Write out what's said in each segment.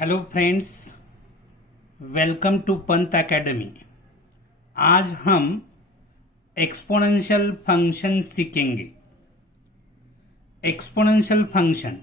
Hello friends, welcome to Pant academy. आज हम exponential function सीखेंगे। Exponential function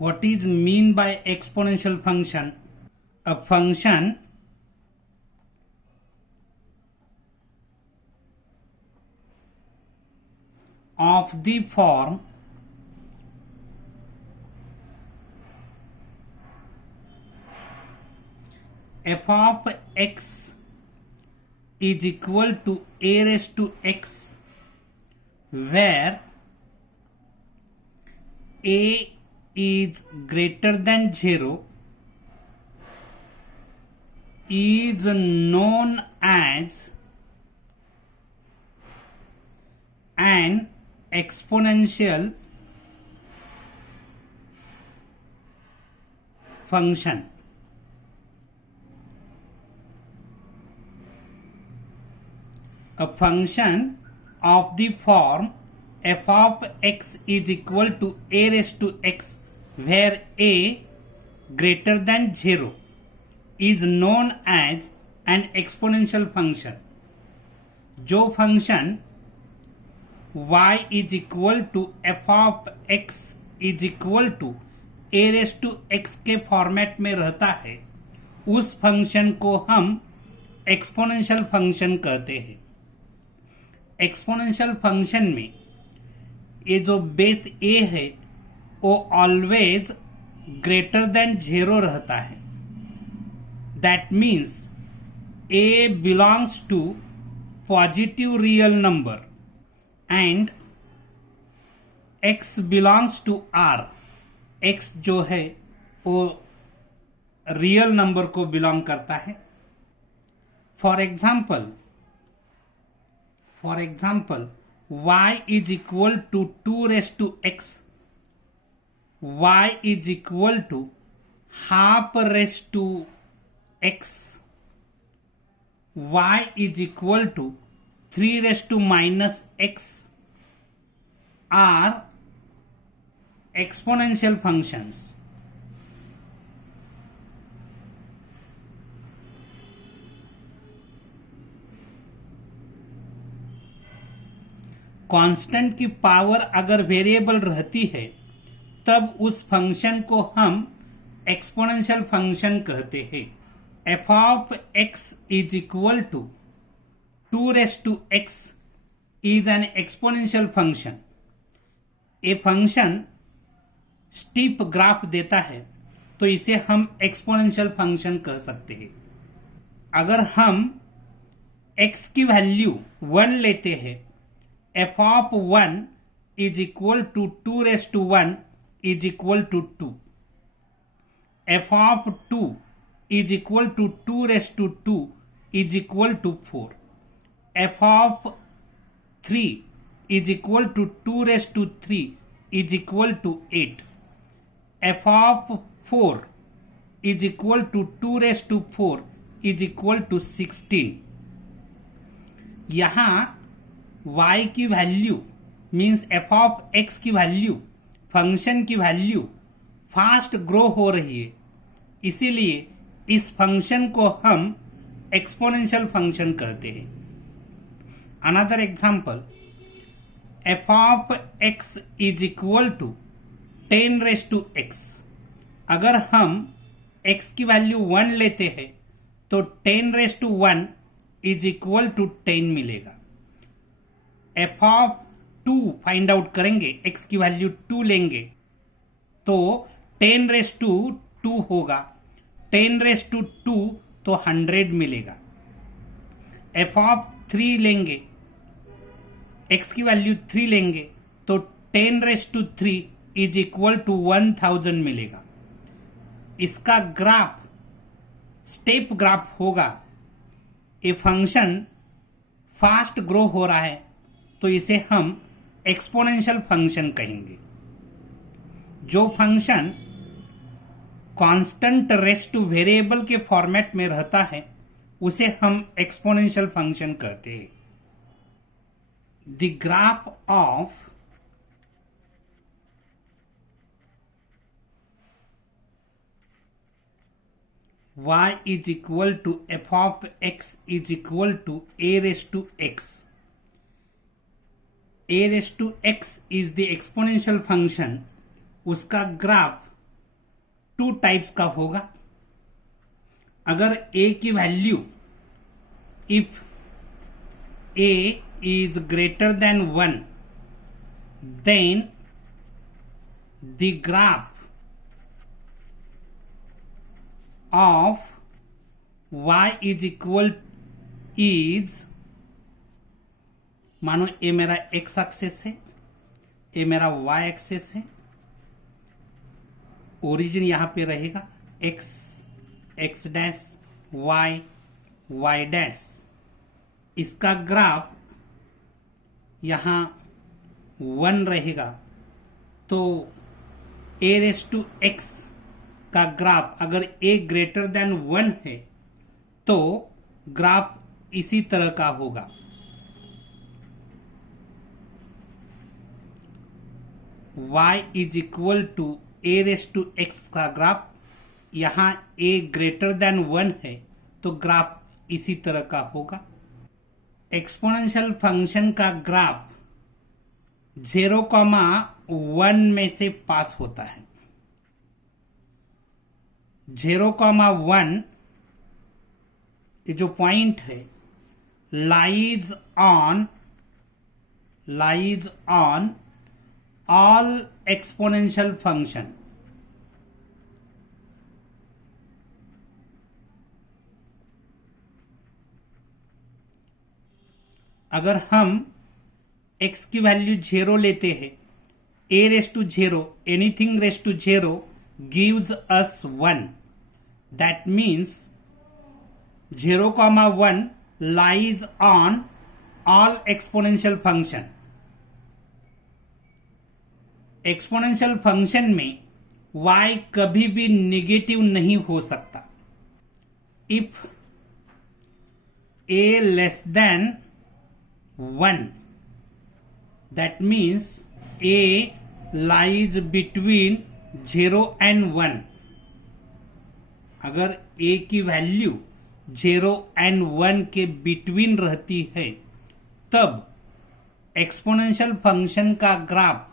what is mean by exponential function? A function of the form f of x is equal to a raised to x, where a is greater than 0 is known as an exponential function. A function of the form f of x is equal to a raised to x, where a greater than 0 is known as an exponential function. जो function y is equal to f of x is equal to a raised to x के format में रहता है, उस function को हम exponential function कहते हैं। एक्सपोनेंशियल फंक्शन में ये जो बेस a है वो ऑलवेज ग्रेटर देन 0 रहता है। That means a belongs to positive real number and x belongs to r। x जो है वो रियल नंबर को बिलोंग करता है। For example y is equal to 2 raised to x, y is equal to half raised to x, y is equal to 3 raised to minus x are exponential functions. Constant की power अगर variable रहती है तब उस function को हम exponential function कहते हैं। f of x is equal to 2 raised to x is an exponential function. ये फंक्शन स्टीप ग्राफ देता है तो इसे हम एक्सपोनेंशियल फंक्शन कह सकते हैं। अगर हम x की वैल्यू 1 लेते हैं, f of 1 is equal to 2 raised to 1 is equal to 2. f of 2 is equal to 2 raised to 2 is equal to 4. f of 3 is equal to 2 raised to 3 is equal to 8. f of 4 is equal to 2 raised to 4 is equal to 16. यहाँ y की value means f of x की value, function की value fast grow हो रही है, इसीलिए इस function को हम एक्सपोनेंशियल फंक्शन कहते हैं। Another example, f of x is equal to 10 raise to x। अगर हम x की वैल्यू 1 लेते हैं तो 10 raise to 1 is equal to 10 मिलेगा। f ऑफ 2 फाइंड आउट करेंगे, x की वैल्यू 2 लेंगे तो 10 रेज टू 2 होगा, 10 रेज टू 2 तो 100 मिलेगा। f ऑफ 3 लेंगे, x की वैल्यू 3 लेंगे तो 10 raise to 3 is equal to 1000 मिलेगा। इसका ग्राफ स्टेप ग्राफ होगा। ये फंक्शन फास्ट ग्रो हो रहा है तो इसे हम एक्सपोनेंशियल फंक्शन कहेंगे। जो function constant raise two variable के फॉर्मेट में रहता है उसे हम एक्सपोनेंशियल फंक्शन कहते हैं। The graph of y is equal to f of x is equal to a raised to x. a raised to x is the exponential function. उसका graph two types का होगा। अगर a की value if a is greater than 1 then the graph of y is equal is, मानो ये मेरा x access है, ये मेरा y एक्सेस है, ओरिजिन यहां पे रहेगा x x dash y y dash. इसका ग्राफ यहां 1 रहेगा तो a रेस टू x का ग्राफ अगर a ग्रेटर देन 1 है तो ग्राफ इसी तरह का होगा। y is equal to a raise to x का ग्राफ यहां a ग्रेटर देन 1 है तो ग्राफ इसी तरह का होगा। एक्सपोनेंशियल फंक्शन का ग्राफ 0,1 में से पास होता है। 0,1 ये जो पॉइंट है lies on all exponential function. अगर हम x की वैल्यू 0 लेते हैं, a raise to 0 anything raise to 0 gives us 1. That means 0,1 lies on all exponential function. Exponential function में y कभी भी निगेटिव नहीं हो सकता। If a less than 1 that means a lies between 0 and 1। अगर a की वैल्यू 0 and 1 के between रहती है तब एक्सपोनेंशियल फंक्शन का ग्राफ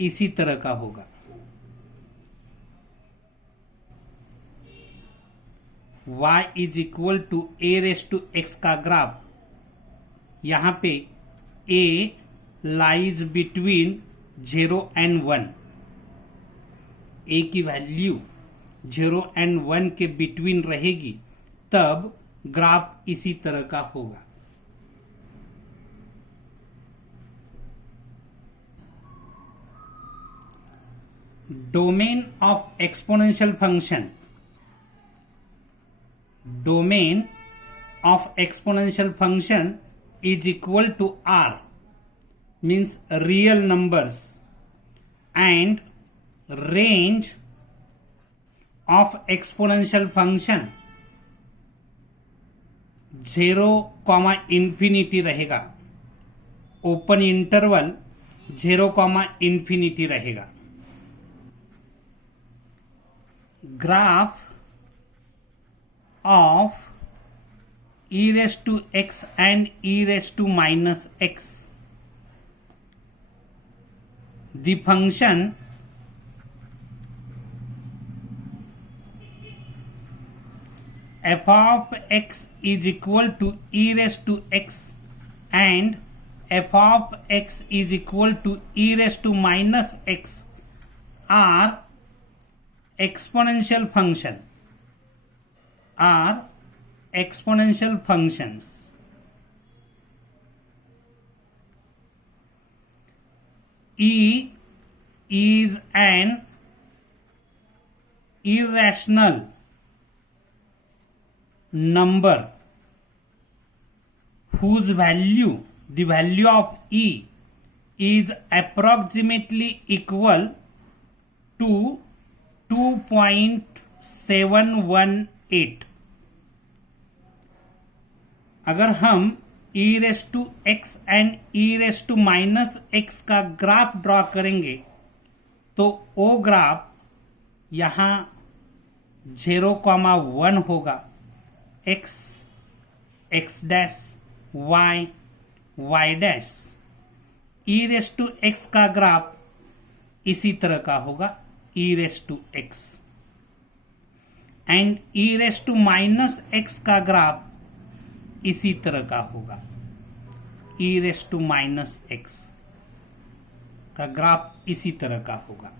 इसी तरह का होगा। y is equal to a raise to x का ग्राफ यहां पे a lies between 0 and 1। a की वैल्यू 0 एंड 1 के बिटवीन रहेगी तब ग्राफ इसी तरह का होगा। Domain of exponential function, domain of exponential function is equal to r means real numbers and range of exponential function 0, infinity रहेगा। ओपन इंटरवल 0, infinity रहेगा। Graph of e raised to x and e raised to minus x. The function f of x is equal to e raised to x and f of x is equal to e raised to minus x are exponential function. Are exponential functions. E is an irrational number whose value, the value of E is approximately equal to 2.718. अगर हम e raise to x and e raise to minus x का graph draw करेंगे तो वो graph यहां 0,1 होगा, x, x dash, y, y dash. e raise to x का graph इसी तरह का होगा, e raise to x, and e raise to minus x का ग्राफ इसी तरह का होगा, e raise to minus x का ग्राफ इसी तरह का होगा।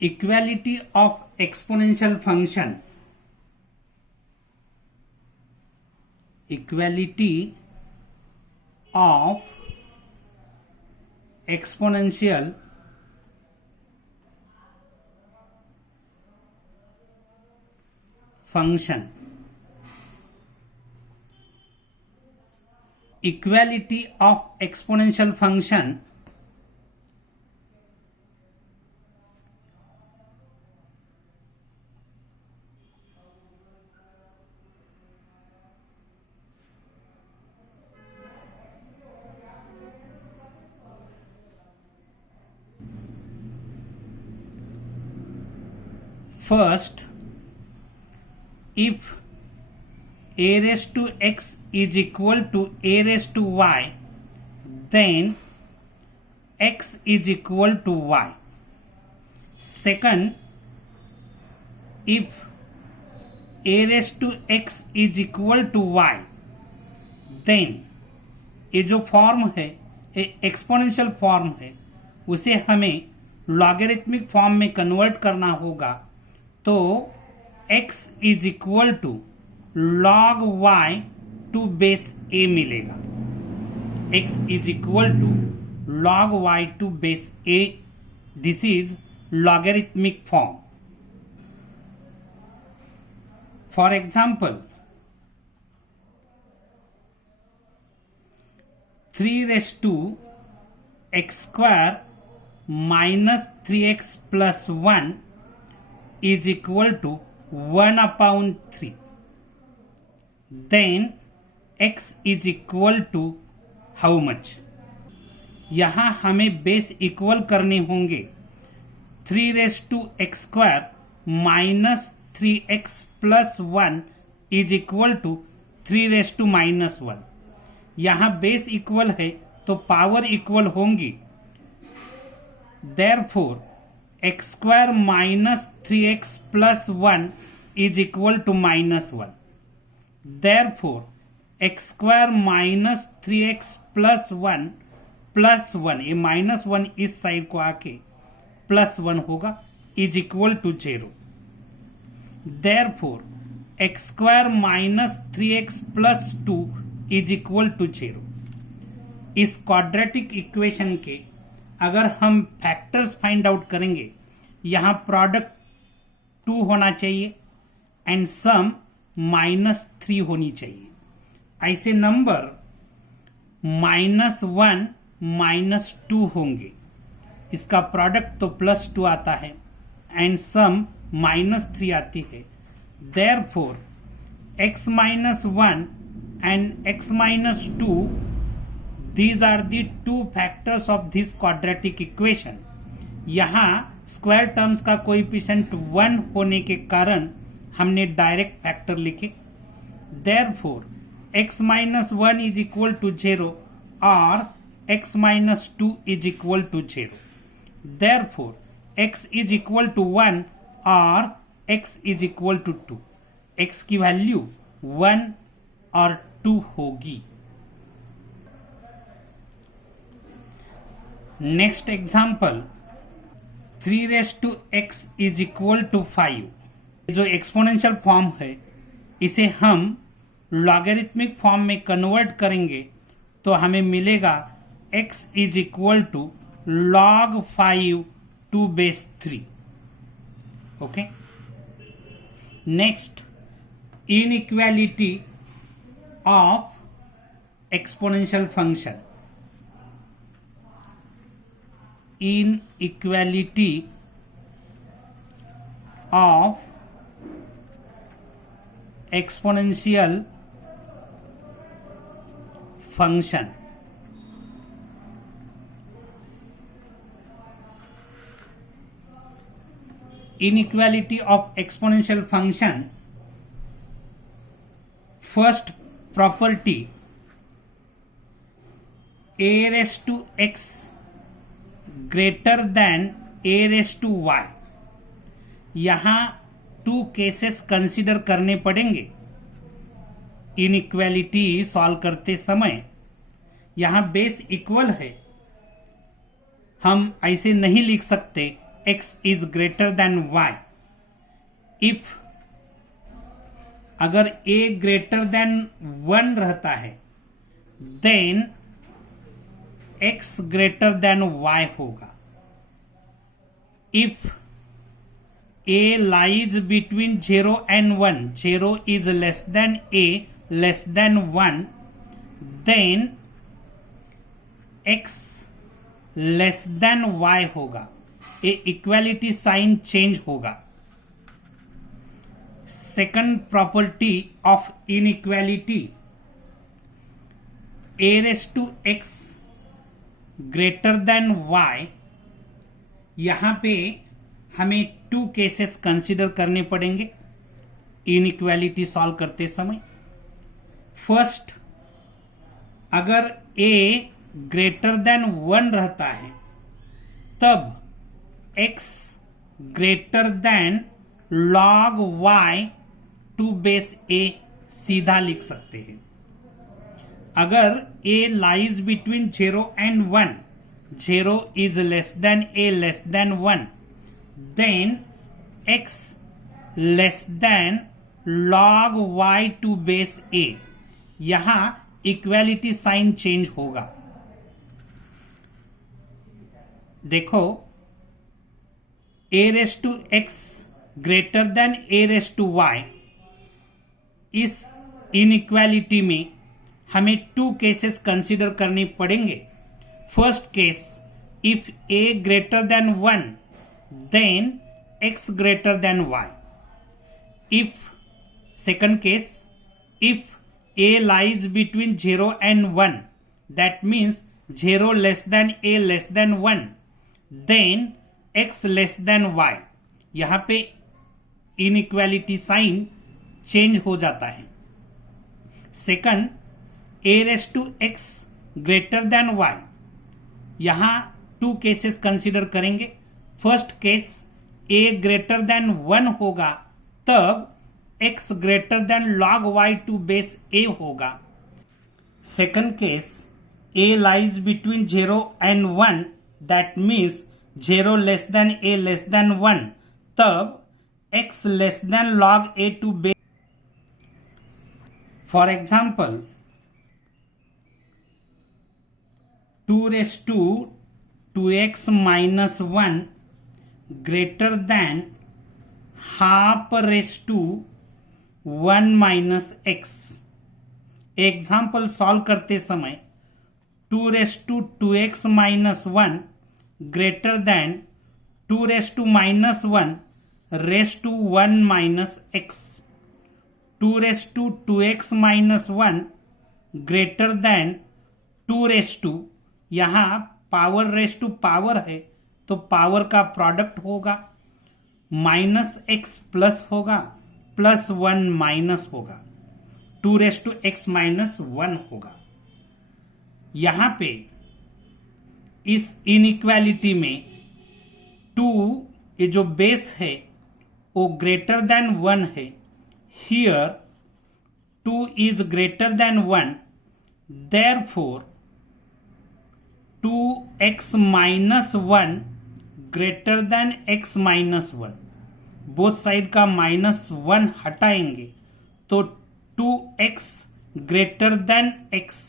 Equality of exponential function, equality of exponential function, equality of exponential function first, if a raised to x is equal to a raised to y, then x is equal to y. Second, if a raised to x is equal to y, then ये जो form है, ये exponential form है, उसे हमें logarithmic form में convert करना होगा, तो x is equal to log y to base a मिलेगा। x is equal to log y to base a, this is logarithmic form. For example, 3 raised to x square minus 3x plus 1 is equal to 1 upon 3. Then x is equal to how much? यहाँ हमें base equal करने होंगे। 3 raised to x square minus 3x plus 1 is equal to 3 raised to minus 1. यहाँ base equal है तो power equal होंगी। Therefore, x square minus 3x plus 1 is equal to minus 1. Therefore, x square minus 3x plus 1 plus 1, ये minus 1 इस side को आके plus 1 होगा, is equal to 0. Therefore, x square minus 3x plus 2 is equal to 0. इस quadratic equation के अगर हम factors find out करेंगे, यहाँ प्रोडक्ट 2 होना चाहिए एंड सम -3 होनी चाहिए। ऐसे नंबर -1 -2 होंगे, इसका प्रोडक्ट तो +2 आता है एंड सम -3 आती है। Therefore, x minus 1 and x minus 2, these are the two factors of this quadratic equation. यहाँ स्क्वायर टर्म्स का कोएफिशिएंट 1 होने के कारण हमने डायरेक्ट फैक्टर लिखे। Therefore, x minus 1 is equal to 0 or x minus 2 is equal to 0. Therefore, x is equal to 1 or x is equal to 2. x की value 1 और 2 होगी। Next example, 3 raised to x is equal to 5. जो exponential form है इसे हम logarithmic form में convert करेंगे तो हमें मिलेगा x is equal to log 5 to base 3. Okay, next, inequality of exponential function. Inequality of exponential function. Inequality of exponential function. First property, a raised to x greater than a raised to y. यहाँ 2 cases consider करने पड़ेंगे inequality solve करते समय. यहाँ base equal है, हम ऐसे नहीं लिख सकते x is greater than y. If अगर a ग्रेटर देन 1 रहता है then x greater than y होगा. If a lies between 0 and 1, 0 is less than a less than 1, then x less than y होगा. ए इक्वालिटी साइन चेंज होगा. Second property of inequality, a raised to x greater than y. यहां पे हमें 2 cases consider करने पड़ेंगे inequality solve करते समय. First, अगर a ग्रेटर देन 1 रहता है तब x greater than log y to base a सीधा लिख सकते हैं. अगर a lies between 0 and 1, 0 is less than a less than 1, then x less than log y to base a. यहां इक्वालिटी साइन चेंज होगा. देखो, a raised to x greater than a raised to y. इस इनइक्वालिटी में हमें 2 cases consider करने पड़ेंगे. First case, if a greater than 1 then x greater than y. If second case, if a lies between 0 and 1, that means 0 less than a less than 1, then x less than y. यहां पे inequality sign change हो जाता है. Second, a raised to x greater than y. यहां 2 cases consider करेंगे. First case, a greater than 1 होगा तब x greater than log y to base a होगा. Second case, a lies between 0 and 1, that means 0 less than a less than 1, तब x less than log a to base. For example, 2 raised to 2x minus 1 greater than half raised to 1 minus x. Example solve करते समय 2 raised to 2x minus 1 greater than 2 raised to minus 1 raised to 1 minus x. 2 raised to 2x minus 1 greater than 2 raised to, यहाँ power rest to power है तो power का product होगा, minus x plus होगा, plus 1 minus होगा, 2 rest to x minus 1 होगा. यहां पे इस इनइक्वालिटी में 2 ये जो बेस है वो ग्रेटर देन 1 है. Here 2 is greater than 1, therefore 2x minus 1 greater than x minus 1. Both side का माइनस 1 हटाएंगे तो 2x greater than x.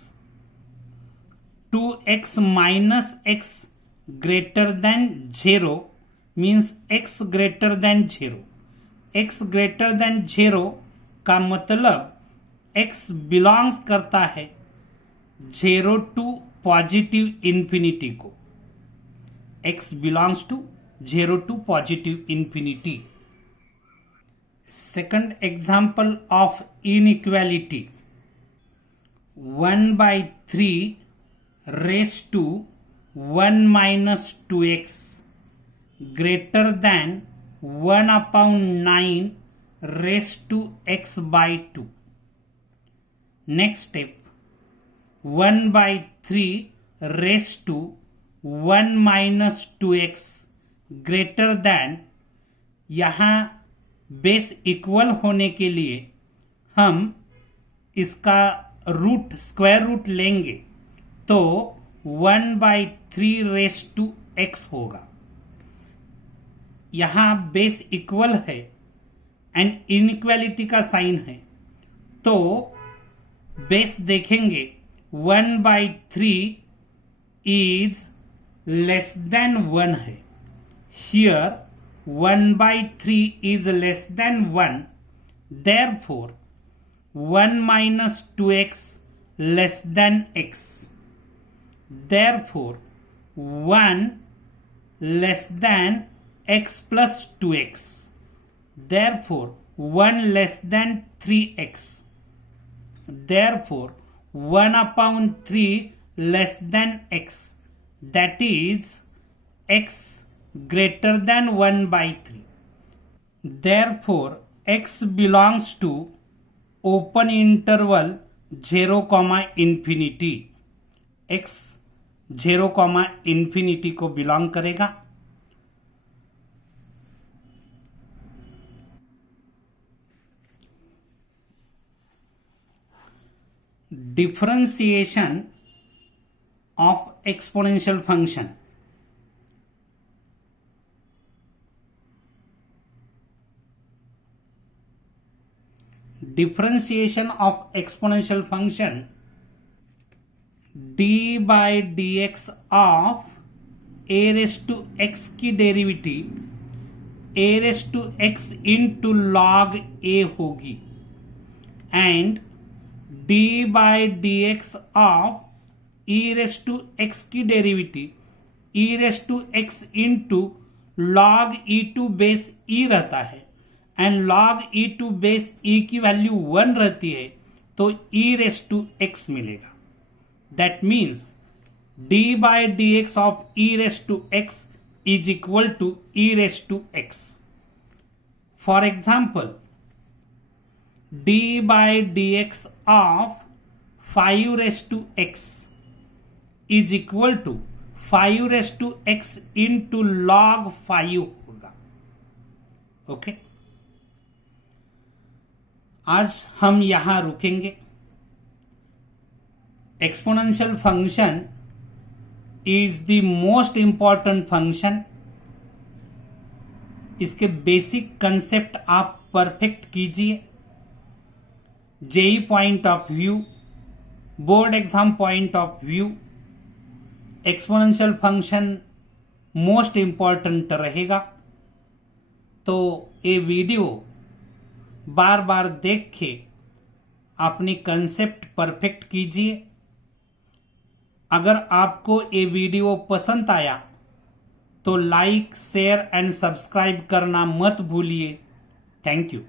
2x minus x greater than 0 means x greater than 0. x greater than 0 का मतलब x belongs करता है 0 to positive infinity को, x belongs to 0 to positive infinity. Second example of inequality, 1 by 3 raised to 1 minus 2x greater than 1 upon 9 raised to x by 2. Next step, 1 by 3 raised to 1 minus 2x greater than, यहाँ base equal होने के लिए हम इसका root, square root लेंगे तो 1 by 3 race to x होगा. यहां बेस इक्वल है एंड इनइक्वालिटी का साइन है, तो बेस देखेंगे 1 बाई 3 इज लेस देन 1 है. Here 1 by 3 is less than 1, therefore 1 minus 2x less than x, therefore 1 less than x plus 2x, therefore 1 less than 3x, therefore 1 upon 3 less than x, that is x greater than 1 by 3. Therefore x belongs to open interval 0, infinity. x 0, infinity को belong करेगा. Differentiation of exponential function. Differentiation of exponential function, d by dx of a raised to x की derivative a raised to x into log a होगी, and d by dx of e raised to x की derivative e raised to x into log e to base e रहता है, and log e to base e की value 1 रहती है, तो e raise to x मिलेगा. That means d by d x of e raise to x is equal to e raise to x. For example, d by d x of 5 raise to x is equal to 5 raise to x into log 5 होगा. Okay, आज हम यहां रुकेंगे. Exponential function is the most important function. इसके basic concept आप perfect कीजिए. JEE point of view, board exam point of view, exponential function most important रहेगा. तो ये वीडियो बार बार देख के अपनी कंसेप्ट परफेक्ट कीजिए. अगर आपको ये वीडियो पसंद आया तो लाइक, शेयर एंड सब्सक्राइब करना मत भूलिए. Thank you.